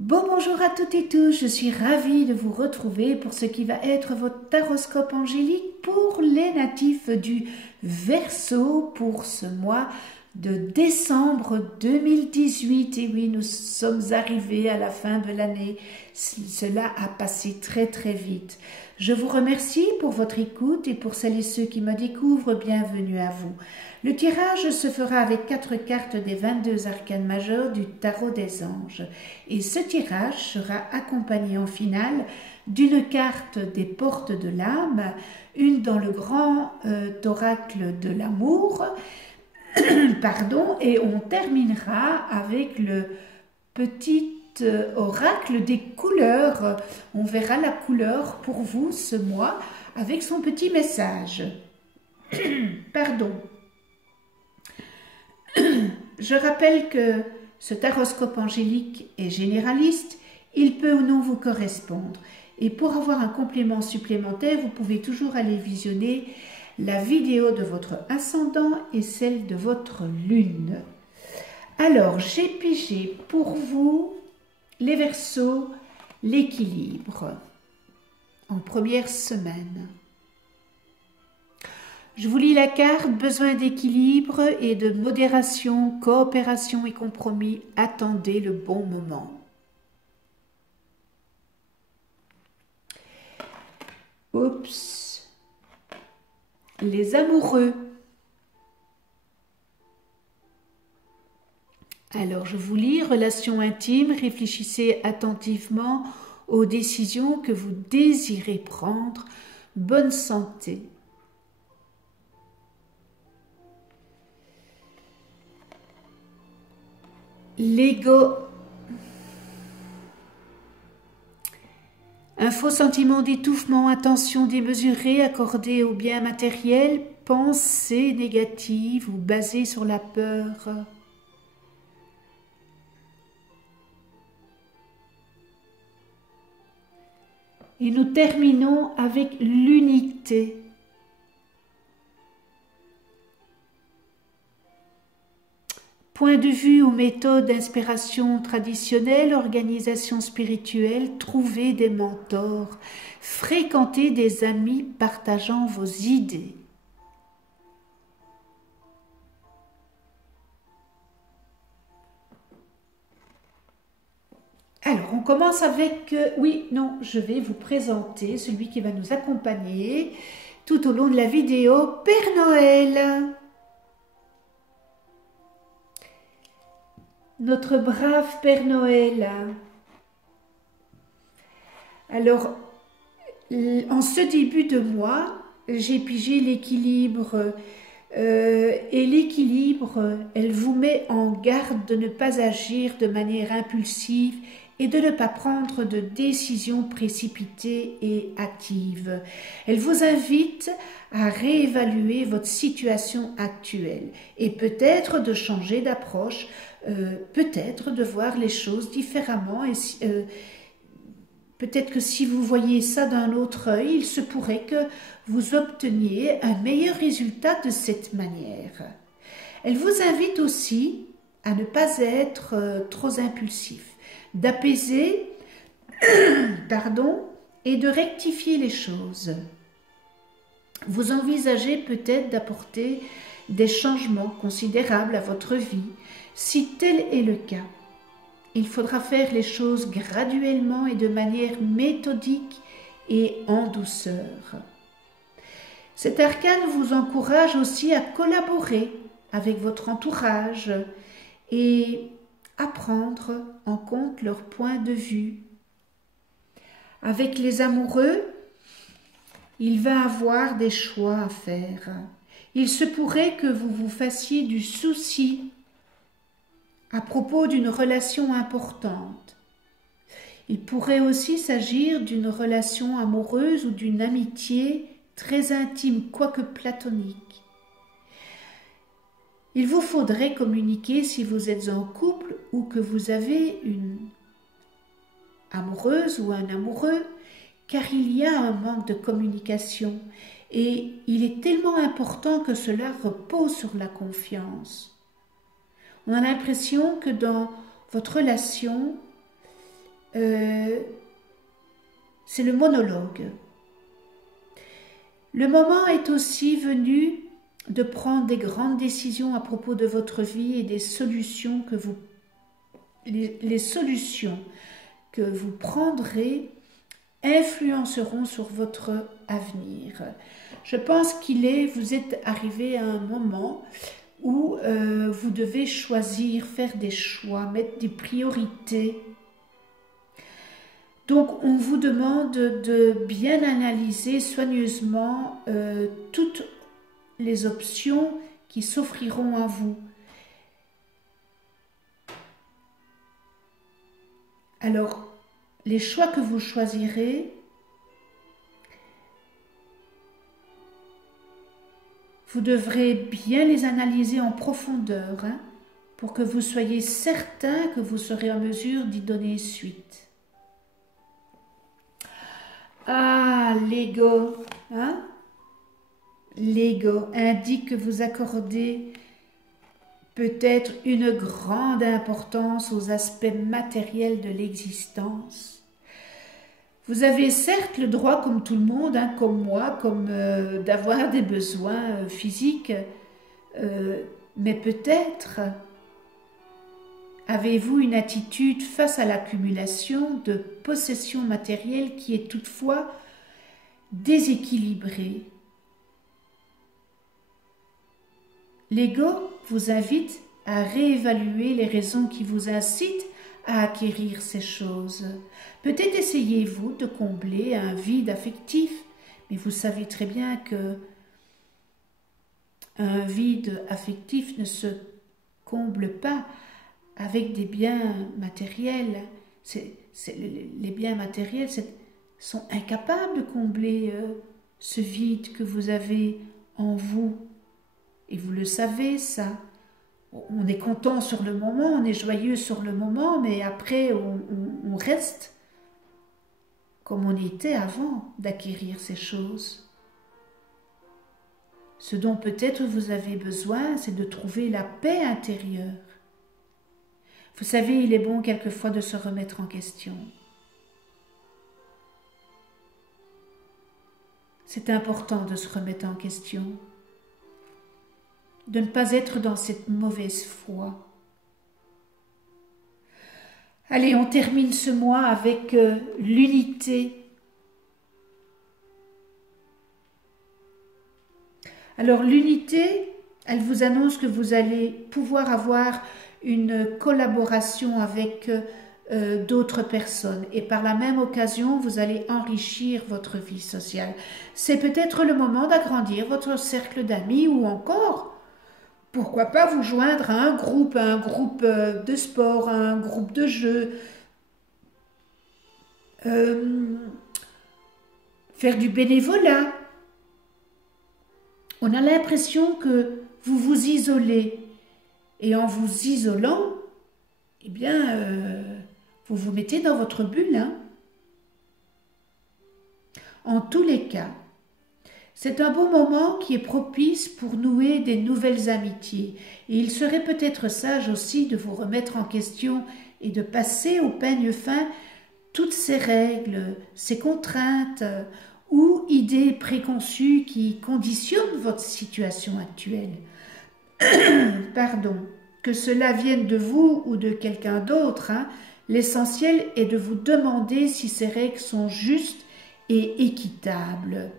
Bonjour à toutes et tous, je suis ravie de vous retrouver pour ce qui va être votre taroscope angélique pour les natifs du Verseau pour ce mois de décembre 2018. Et oui, nous sommes arrivés à la fin de l'année, cela a passé très vite. Je vous remercie pour votre écoute et pour celles et ceux qui me découvrent, bienvenue à vous. Le tirage se fera avec 4 cartes des 22 arcanes majeurs du tarot des anges. Et ce tirage sera accompagné en finale d'une carte des portes de l'âme, une dans le grand oracle de l'amour, pardon, et on terminera avec le petit oracle des couleurs. On verra la couleur pour vous ce mois avec son petit message. Pardon. Je rappelle que ce taroscope angélique est généraliste, il peut ou non vous correspondre. Et pour avoir un complément supplémentaire, vous pouvez toujours aller visionner la vidéo de votre ascendant et celle de votre lune. Alors, j'ai pigé pour vous, les Verseaux, l'équilibre en première semaine. Je vous lis la carte, besoin d'équilibre et de modération, coopération et compromis, attendez le bon moment. Oups. Les amoureux. Alors je vous lis, relation intime, réfléchissez attentivement aux décisions que vous désirez prendre, bonne santé. L'ego, un faux sentiment d'étouffement, attention démesurée accordée aux biens matériels, pensée négative ou basée sur la peur. Et nous terminons avec l'unité. Point de vue aux méthodes d'inspiration traditionnelles, organisation spirituelle, trouvez des mentors, fréquentez des amis partageant vos idées. Alors, on commence avec, je vais vous présenter celui qui va nous accompagner tout au long de la vidéo, Père Noël. Notre brave Père Noël. Alors, en ce début de mois, j'ai pigé l'équilibre. Et l'équilibre, elle vous met en garde de ne pas agir de manière impulsive et de ne pas prendre de décisions précipitées et hâtives. Elle vous invite à réévaluer votre situation actuelle et peut-être de changer d'approche, peut-être de voir les choses différemment et peut-être que si vous voyez ça d'un autre œil, il se pourrait que vous obteniez un meilleur résultat de cette manière. Elle vous invite aussi à ne pas être trop impulsif, d'apaiser, et de rectifier les choses. Vous envisagez peut-être d'apporter des changements considérables à votre vie. Si tel est le cas, il faudra faire les choses graduellement et de manière méthodique et en douceur. Cet arcane vous encourage aussi à collaborer avec votre entourage et à prendre en compte leur point de vue. Avec les amoureux, il va avoir des choix à faire. Il se pourrait que vous vous fassiez du souci à propos d'une relation importante. Il pourrait aussi s'agir d'une relation amoureuse ou d'une amitié très intime, quoique platonique. Il vous faudrait communiquer si vous êtes en couple ou que vous avez une amoureuse ou un amoureux, car il y a un manque de communication et il est tellement important que cela repose sur la confiance. On a l'impression que dans votre relation, c'est le monologue. Le moment est aussi venu de prendre des grandes décisions à propos de votre vie et des solutions que vous les solutions que vous prendrez influenceront sur votre avenir. Je pense vous êtes arrivé à un moment où vous devez choisir, faire des choix, mettre des priorités. Donc, on vous demande de bien analyser soigneusement toutes les options qui s'offriront à vous. Alors, les choix que vous choisirez, vous devrez bien les analyser en profondeur pour que vous soyez certain que vous serez en mesure d'y donner suite. Ah, l'ego, l'ego indique que vous accordez peut-être une grande importance aux aspects matériels de l'existence. Vous avez certes le droit, comme tout le monde, comme moi, d'avoir des besoins physiques, mais peut-être avez-vous une attitude face à l'accumulation de possessions matérielles qui est toutefois déséquilibrée. L'ego vous invite à réévaluer les raisons qui vous incitent à acquérir ces choses. Peut-être essayez-vous de combler un vide affectif, mais vous savez très bien que un vide affectif ne se comble pas avec des biens matériels. Les biens matériels sont incapables de combler ce vide que vous avez en vous. Et vous le savez, ça. On est content sur le moment, on est joyeux sur le moment, mais après, on reste comme on était avant d'acquérir ces choses. Ce dont peut-être vous avez besoin, c'est de trouver la paix intérieure. Vous savez, il est bon quelquefois de se remettre en question. C'est important de se remettre en question, de ne pas être dans cette mauvaise foi. Allez, on termine ce mois avec l'unité. Alors l'unité, elle vous annonce que vous allez pouvoir avoir une collaboration avec d'autres personnes et par la même occasion, vous allez enrichir votre vie sociale. C'est peut-être le moment d'agrandir votre cercle d'amis ou encore pourquoi pas vous joindre à un groupe de sport, à un groupe de jeux, faire du bénévolat. On a l'impression que vous vous isolez et en vous isolant, eh bien, vous vous mettez dans votre bulle. En tous les cas, c'est un bon moment qui est propice pour nouer des nouvelles amitiés. Et il serait peut-être sage aussi de vous remettre en question et de passer au peigne fin toutes ces règles, ces contraintes ou idées préconçues qui conditionnent votre situation actuelle. Pardon, que cela vienne de vous ou de quelqu'un d'autre, l'essentiel est de vous demander si ces règles sont justes et équitables.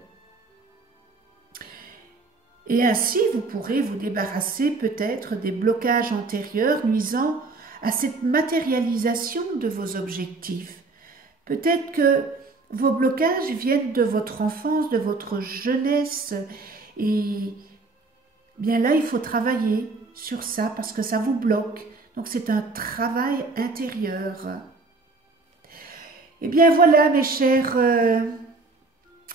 Et ainsi, vous pourrez vous débarrasser peut-être des blocages antérieurs nuisant à cette matérialisation de vos objectifs. Peut-être que vos blocages viennent de votre enfance, de votre jeunesse. Et bien là, il faut travailler sur ça parce que ça vous bloque. Donc c'est un travail intérieur. Et bien voilà, mes chers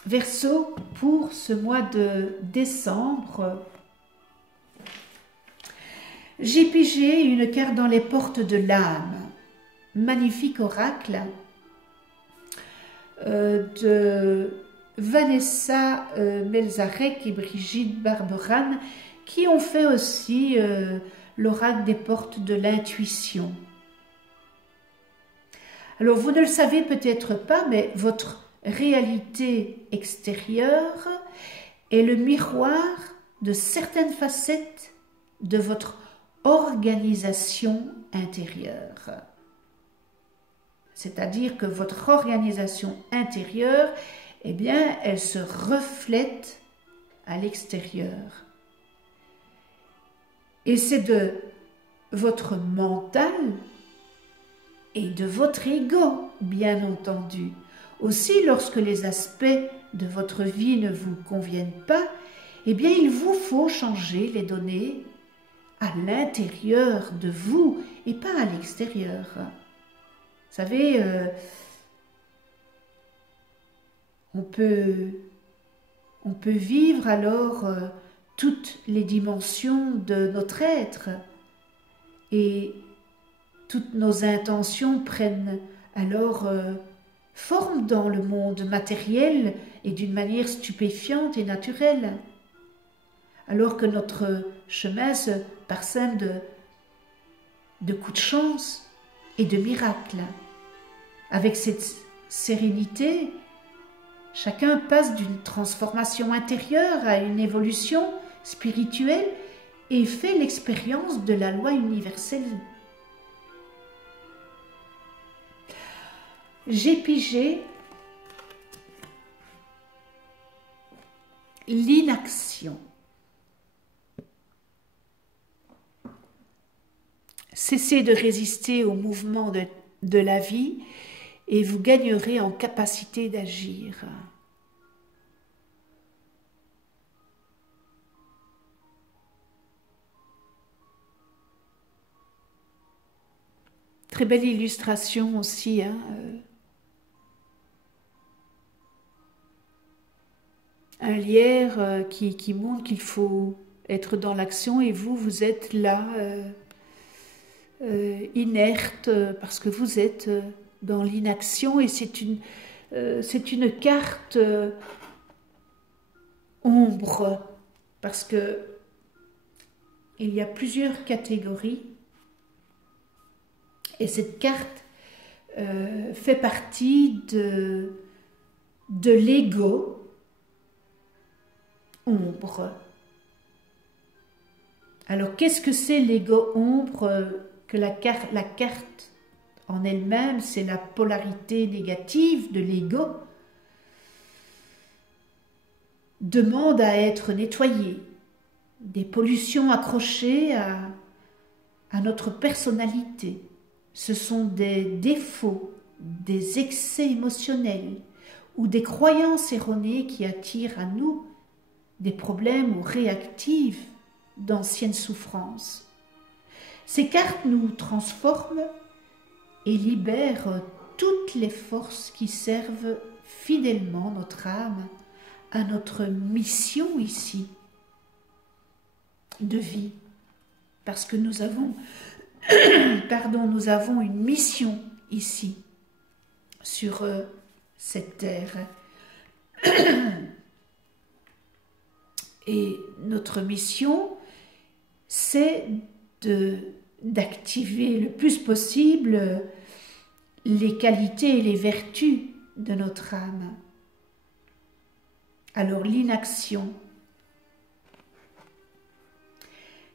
Verseau, pour ce mois de décembre, j'ai pigé une carte dans les portes de l'âme. Magnifique oracle de Vanessa Melzarek et Brigitte Barberan qui ont fait aussi l'oracle des portes de l'intuition. Alors vous ne le savez peut-être pas, mais votre réalité extérieure est le miroir de certaines facettes de votre organisation intérieure. C'est-à-dire que votre organisation intérieure, eh bien, elle se reflète à l'extérieur. Et c'est de votre mental et de votre ego, bien entendu. Aussi, lorsque les aspects de votre vie ne vous conviennent pas, eh bien, il vous faut changer les données à l'intérieur de vous et pas à l'extérieur. Vous savez, on peut vivre alors toutes les dimensions de notre être et toutes nos intentions prennent alors forme dans le monde matériel et d'une manière stupéfiante et naturelle, alors que notre chemin se parsème de coups de chance et de miracles. Avec cette sérénité, chacun passe d'une transformation intérieure à une évolution spirituelle et fait l'expérience de la loi universelle. J'ai pigé l'inaction. Cessez de résister au mouvement de la vie et vous gagnerez en capacité d'agir. Très belle illustration aussi, hein, un lierre qui montre qu'il faut être dans l'action et vous êtes là, inerte, parce que vous êtes dans l'inaction et c'est une carte ombre, parce que il y a plusieurs catégories et cette carte fait partie de l'ego ombre. Alors, qu'est-ce que c'est l'ego ombre? Que la carte en elle-même, c'est la polarité négative de l'ego, demande à être nettoyée, des pollutions accrochées à notre personnalité. Ce sont des défauts, des excès émotionnels ou des croyances erronées qui attirent à nous des problèmes ou réactivent d'anciennes souffrances. Ces cartes nous transforment et libèrent toutes les forces qui servent fidèlement notre âme à notre mission ici de vie. Parce que nous avons, nous avons une mission ici sur cette terre. Et notre mission, c'est d'activer le plus possible les qualités et les vertus de notre âme. Alors l'inaction.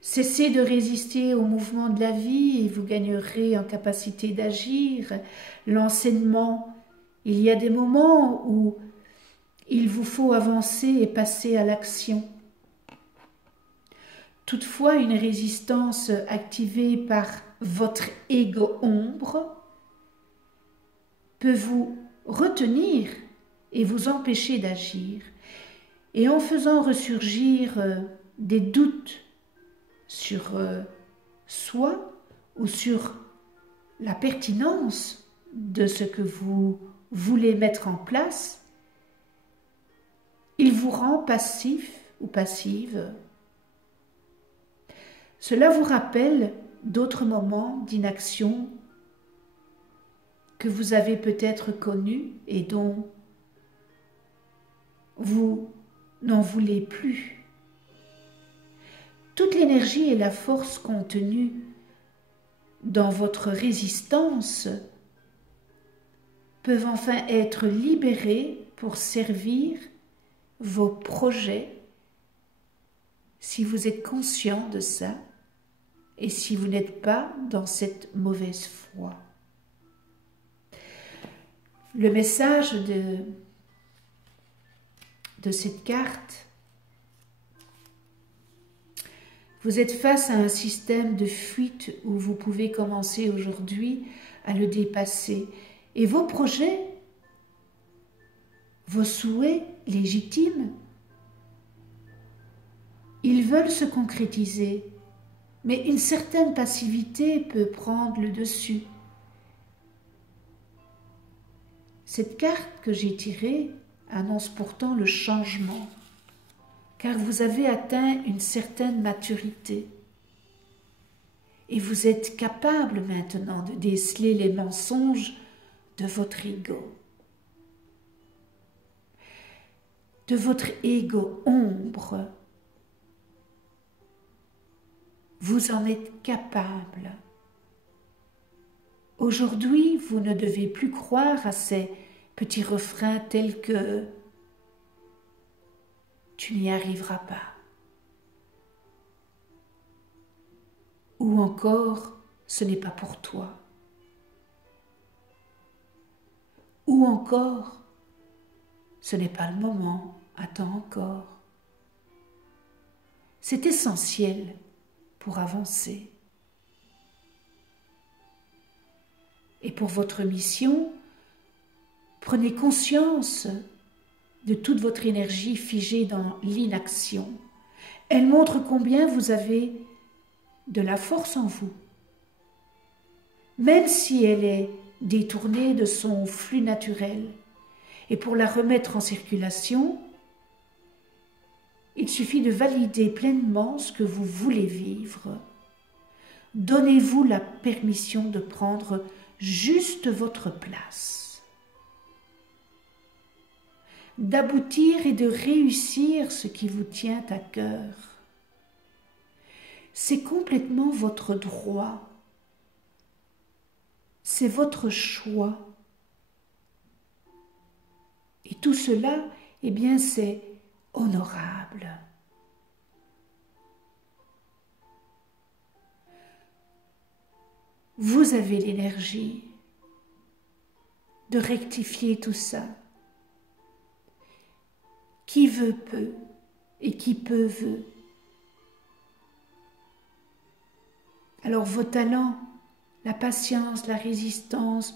Cessez de résister au mouvement de la vie et vous gagnerez en capacité d'agir. L'enseignement, il y a des moments où il vous faut avancer et passer à l'action. Toutefois, une résistance activée par votre ego ombre peut vous retenir et vous empêcher d'agir. Et en faisant ressurgir des doutes sur soi ou sur la pertinence de ce que vous voulez mettre en place, il vous rend passif ou passive. Cela vous rappelle d'autres moments d'inaction que vous avez peut-être connus et dont vous n'en voulez plus. Toute l'énergie et la force contenues dans votre résistance peuvent enfin être libérés pour servir vos projets si vous êtes conscient de ça et si vous n'êtes pas dans cette mauvaise foi. Le message de cette carte, vous êtes face à un système de fuite où vous pouvez commencer aujourd'hui à le dépasser. Et vos projets, vos souhaits légitimes, ils veulent se concrétiser, mais une certaine passivité peut prendre le dessus. Cette carte que j'ai tirée annonce pourtant le changement, car vous avez atteint une certaine maturité et vous êtes capable maintenant de déceler les mensonges de votre ego, ombre. Vous en êtes capable. Aujourd'hui, vous ne devez plus croire à ces petits refrains tels que « tu n'y arriveras pas » ou encore « ce n'est pas pour toi » ou encore « ce n'est pas le moment, attends encore ». C'est essentiel pour avancer. Et pour votre mission, prenez conscience de toute votre énergie figée dans l'inaction. Elle montre combien vous avez de la force en vous. Même si elle est détournée de son flux naturel. Et pour la remettre en circulation, il suffit de valider pleinement ce que vous voulez vivre. Donnez-vous la permission de prendre juste votre place, d'aboutir et de réussir ce qui vous tient à cœur. C'est complètement votre droit, c'est votre choix. Et tout cela, eh bien, c'est honorable. Vous avez l'énergie de rectifier tout ça. Qui veut peut et qui peut veut. Alors vos talents, la patience, la résistance,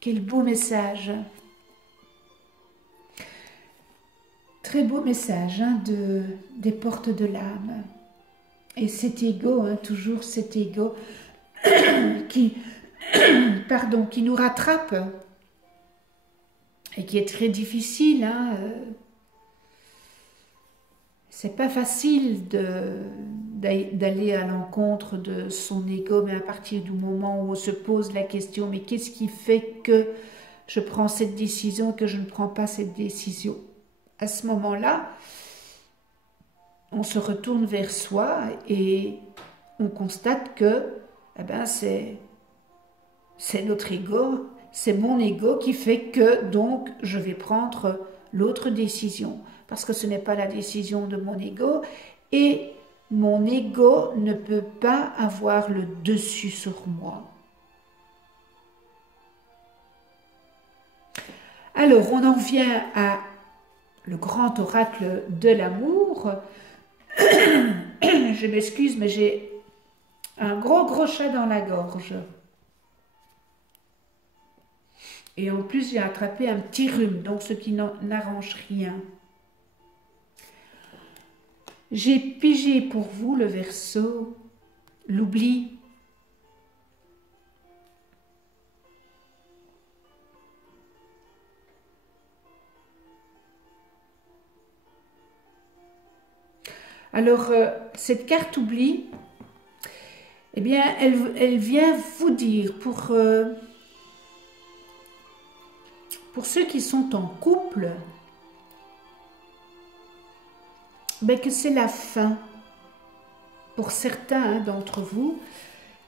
quel beau message. Très beau message des portes de l'âme. Et cet ego, toujours cet ego qui nous rattrape et qui est très difficile. C'est pas facile d'aller à l'encontre de son ego, mais à partir du moment où on se pose la question, mais qu'est-ce qui fait que je prends cette décision, que je ne prends pas cette décision? À ce moment-là, on se retourne vers soi et on constate que c'est notre ego, c'est mon ego qui fait que donc je vais prendre l'autre décision. Parce que ce n'est pas la décision de mon ego et mon ego ne peut pas avoir le dessus sur moi. Alors, on en vient à le grand oracle de l'amour. Je m'excuse, mais j'ai un gros chat dans la gorge. Et en plus, j'ai attrapé un petit rhume, donc ce qui n'arrange rien. J'ai pigé pour vous le Verseau, l'oubli. Alors, cette carte oubli, eh bien, elle vient vous dire, pour ceux qui sont en couple, que c'est la fin. pour certains d'entre vous,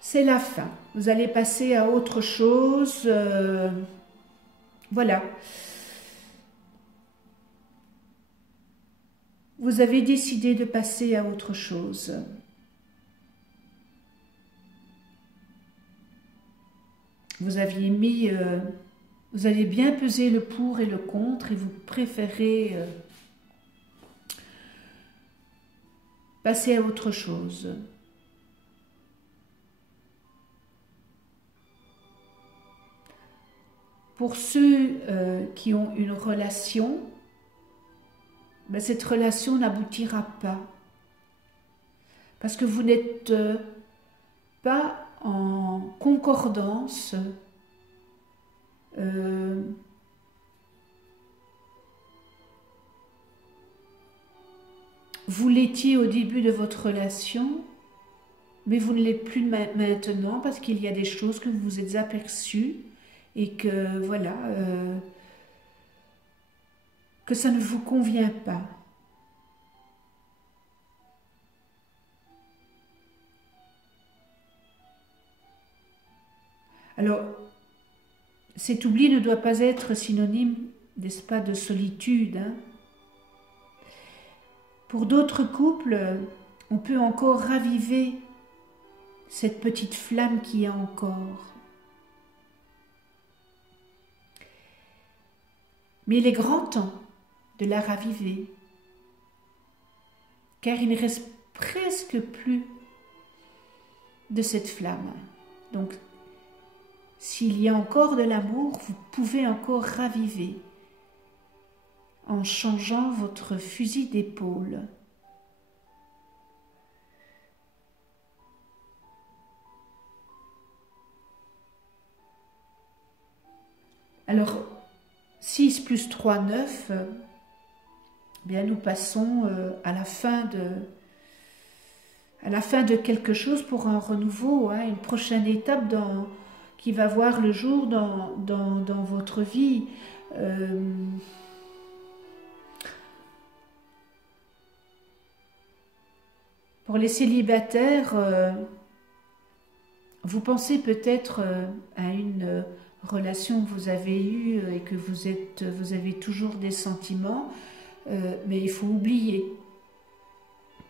c'est la fin. Vous allez passer à autre chose. Voilà. Vous avez décidé de passer à autre chose. Vous aviez mis... vous avez bien pesé le pour et le contre et vous préférez passer à autre chose. Pour ceux qui ont une relation, ben cette relation n'aboutira pas. Parce que vous n'êtes pas en concordance vous l'étiez au début de votre relation, mais vous ne l'êtes plus maintenant parce qu'il y a des choses que vous vous êtes aperçues et que voilà, que ça ne vous convient pas. Alors, cet oubli ne doit pas être synonyme, n'est-ce pas, de solitude. Pour d'autres couples, on peut encore raviver cette petite flamme qui est encore. Mais il est grand temps de la raviver, car il ne reste presque plus de cette flamme. Donc, s'il y a encore de l'amour, vous pouvez encore raviver en changeant votre fusil d'épaule. Alors, 6 plus 3, 9, bien nous passons à la fin de quelque chose pour un renouveau, une prochaine étape qui va voir le jour dans votre vie. Pour les célibataires, vous pensez peut-être à une relation que vous avez eue et que vous avez toujours des sentiments, mais il faut oublier,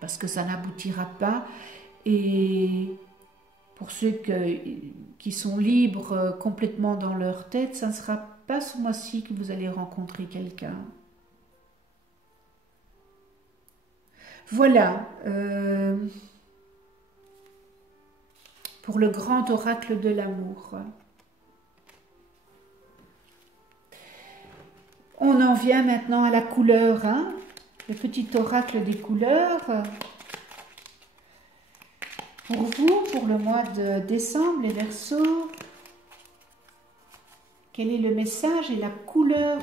parce que ça n'aboutira pas. Et pour ceux qui sont libres complètement dans leur tête, ça ne sera pas ce mois-ci que vous allez rencontrer quelqu'un. Voilà, pour le grand oracle de l'amour. On en vient maintenant à la couleur, le petit oracle des couleurs. Pour vous, pour le mois de décembre, les Verseaux, quel est le message et la couleur ?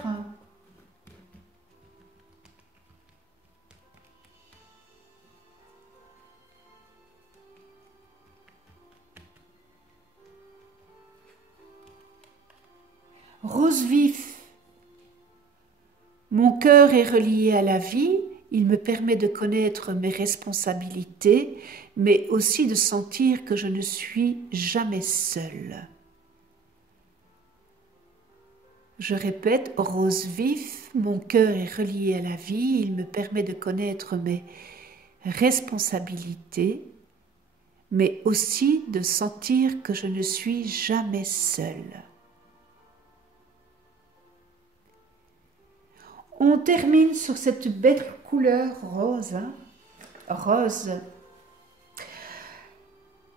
Rose vif. Mon cœur est relié à la vie, il me permet de connaître mes responsabilités, mais aussi de sentir que je ne suis jamais seule. Je répète, rose vif, mon cœur est relié à la vie, il me permet de connaître mes responsabilités, mais aussi de sentir que je ne suis jamais seule. On termine sur cette belle couleur rose. Rose.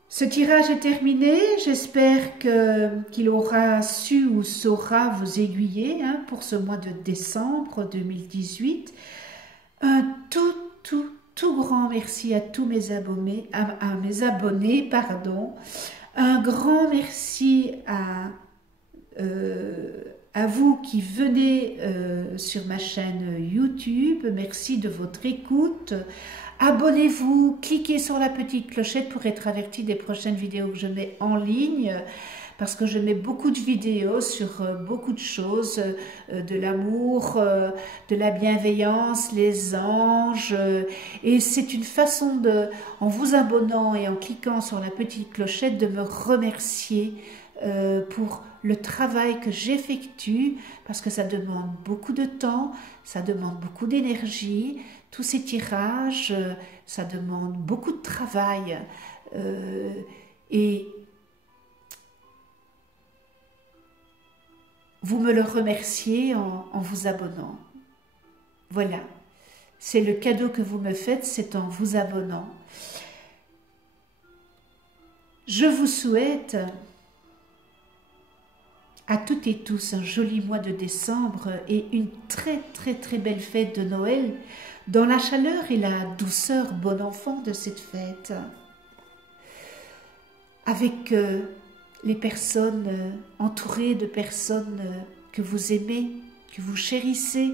Ce tirage est terminé. J'espère qu'il aura su ou saura vous aiguiller pour ce mois de décembre 2018. Un tout grand merci à tous mes abonnés, à mes abonnés, pardon. Un grand merci à vous qui venez sur ma chaîne YouTube. Merci de votre écoute. Abonnez-vous, cliquez sur la petite clochette pour être averti des prochaines vidéos que je mets en ligne. parce que je mets beaucoup de vidéos sur beaucoup de choses, de l'amour, de la bienveillance, les anges, et c'est une façon de, en vous abonnant et en cliquant sur la petite clochette, de me remercier pour le travail que j'effectue, parce que ça demande beaucoup de temps, ça demande beaucoup d'énergie, tous ces tirages, ça demande beaucoup de travail, et vous me le remerciez en vous abonnant. Voilà, c'est le cadeau que vous me faites, c'est en vous abonnant. Je vous souhaite à toutes et tous un joli mois de décembre et une très belle fête de Noël dans la chaleur et la douceur bon enfant de cette fête. Avec les personnes entourées de personnes que vous aimez, que vous chérissez.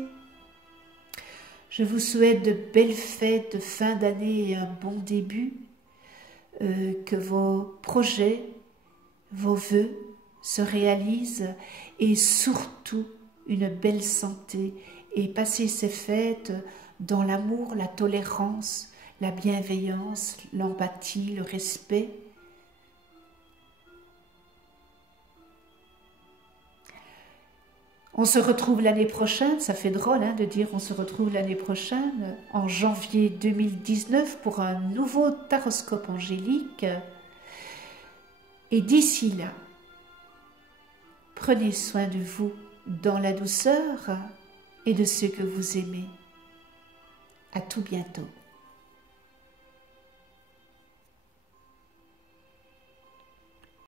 Je vous souhaite de belles fêtes de fin d'année et un bon début, que vos projets, vos vœux se réalisent et surtout une belle santé et passez ces fêtes dans l'amour, la tolérance, la bienveillance, l'empathie, le respect. On se retrouve l'année prochaine, ça fait drôle de dire on se retrouve l'année prochaine, en janvier 2019 pour un nouveau taroscope angélique. Et d'ici là, prenez soin de vous dans la douceur et de ceux que vous aimez. À tout bientôt.